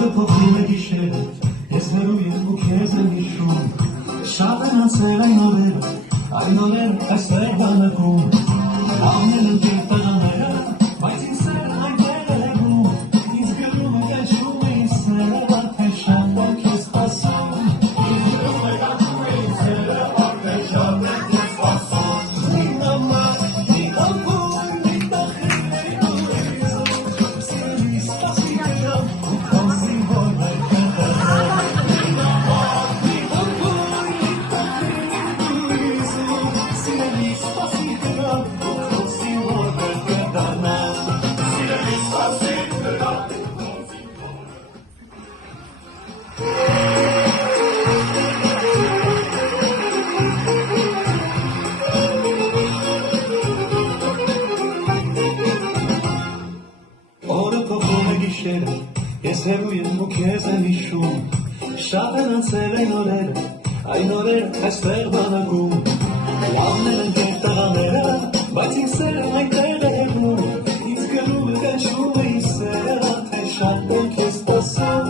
Օրը փոխում է գիշերը, ես հեռու եմ ու քեզ եմ հիշում, շատ են անցել այն օրերը այստեղ բանակում, լավն են ընկել տղաները, բայց ինձ սերը այնտեղ է հեռվում, ինձ գրում է կանչում է ինձ սերը, արդեն շատ եմ քեզ սպասում, ինձ գրում է կանչում է ինձ սերը, արդեն շատ եմ քեզ սպասում, մի նամակ, մի համբույր, մի տախրի հորիզոն, սիրելի սպասիներով, ու քոսի որ մեր կտարով, մի նամակ, մի համբույր, մի տախրի հորիզոն, սիրելի սպասիներով, ու քոսի որ մեր կտարով, սիրելի սպասիներով, Օրը փոխում է գիշերը, ես հեռու եմ ու քեզ եմ հիշում, շատ են անցել այն օրերը այստեղ բանակում, լավն են ընկել տղաները, բայց ինձ սերը այնտեղ է հեռվում, ինձ գրում է կանչում է ինձ սերը, արդեն շատ եմ քեզ սպասում,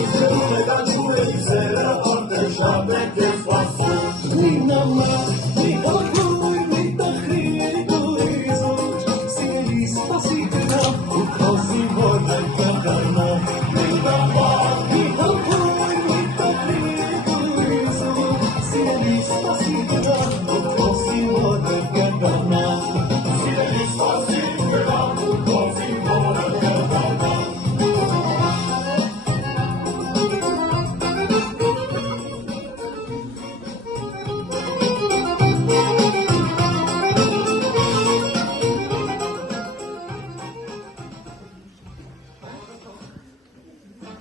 ինձ գրում է կանչում է ինձ սերը, արդեն շատ եմ քեզ սպասում, մի նամակ, մի համբույր, մի տախրի հորիզոն, սիրելի սպասիներով, ու քոսի որ մեր կդառնա, մի նամակ, մի համբույր, մի տախրի հորիզոն, սիրելի սպասիներով, ու քոսի որ մեր կդառնա, սիրելի սպասիներով, ու քոսի որ մեր կդառնա.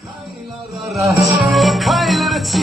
Քայլարարած, քայլրեցի